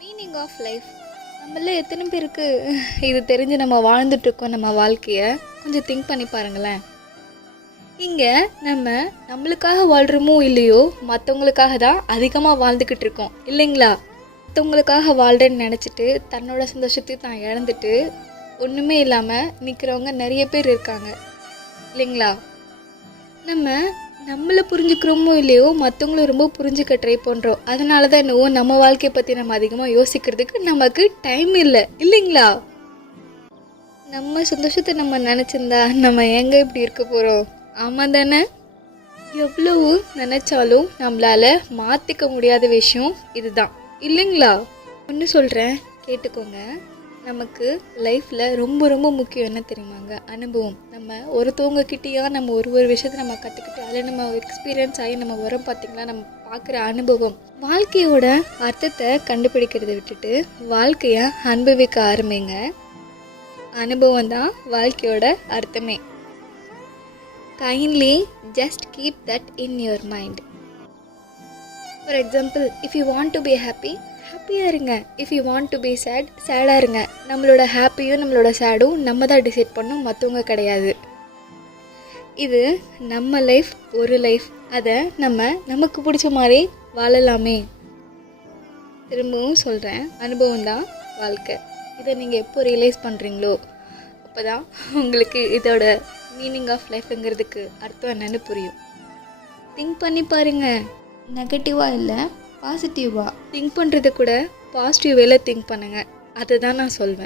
Meaning of life நம்மள எத்தனை பேருக்கு இது தெரிஞ்சு நம்ம வாழ்ந்துட்டுருக்கோம் நம்ம வாழ்க்கையை கொஞ்சம் திங்க் பண்ணி பாருங்களேன். இங்கே நம்மளுக்காக வாழ்கிறோமோ இல்லையோ மற்றவங்களுக்காக தான் அதிகமாக வாழ்ந்துக்கிட்டு இருக்கோம் இல்லைங்களா? மற்றவங்களுக்காக வாழ்கிறேன்னு நினச்சிட்டு தன்னோட சந்தோஷத்தையும் தான் இழந்துட்டு ஒன்றுமே இல்லாமல் நிற்கிறவங்க நிறைய பேர் இருக்காங்க இல்லைங்களா? நம்மளை புரிஞ்சுக்கிறோமோ இல்லையோ மற்றவங்களும் ரொம்ப புரிஞ்சுக்க ட்ரை பண்ணுறோம். அதனால தான் என்னவோ நம்ம வாழ்க்கையை பற்றி நம்ம அதிகமாக யோசிக்கிறதுக்கு நமக்கு டைம் இல்லை இல்லைங்களா? நம்ம சந்தோஷத்தை நம்ம நினச்சிருந்தா நம்ம எங்கே இப்படி இருக்க போகிறோம்? ஆமாம் தானே? எவ்வளவு நினச்சாலும் நம்மளால் மாற்றிக்க முடியாத விஷயம் இதுதான் இல்லைங்களா? ஒன்று சொல்கிறேன் கேட்டுக்கோங்க. நமக்கு லைஃப்பில் ரொம்ப ரொம்ப முக்கியம் என்ன தெரியுமாங்க? அனுபவம். நம்ம ஒருத்தவங்க கிட்டேயா நம்ம ஒரு விஷயத்தை நம்ம கற்றுக்கிட்டு அதில் நம்ம எக்ஸ்பீரியன்ஸ் ஆகி நம்ம வரோம் பார்த்திங்களா? நம்ம பார்க்குற அனுபவம். வாழ்க்கையோட அர்த்தத்தை கண்டுபிடிக்கிறத விட்டுட்டு வாழ்க்கையை அனுபவிக்க ஆரம்பிங்க. அனுபவம் தான் வாழ்க்கையோட அர்த்தமே. Kindly just keep that in your mind. For example, if you want to be happy, ஹாப்பியாக இருங்க. If you want to be sad, சேடாக இருங்க. நம்மளோட ஹாப்பியும் நம்மளோட சேடும் நம்ம தான் டிசைட் பண்ணோம், மற்றவங்க கிடையாது. இது நம்ம லைஃப், ஒரு லைஃப். அதை நமக்கு பிடிச்ச மாதிரி வாழலாமே. திரும்பவும் சொல்கிறேன், அனுபவம் தான் வாழ்க்கை. இதை நீங்கள் எப்போ ரியலைஸ் பண்ணுறீங்களோ அப்போ தான் உங்களுக்கு இதோட மீனிங் ஆஃப் லைஃப்ங்கிறதுக்கு அர்த்தம் என்னன்னு புரியும். திங்க் பண்ணி பாருங்கள். நெகட்டிவாக இல்லை, பாசிட்டிவாக திங்க் பண்ணுறது கூட பாசிட்டிவ் வேல திங்க் பண்ணுங்கள். அதை தான் நான் சொல்வேன்.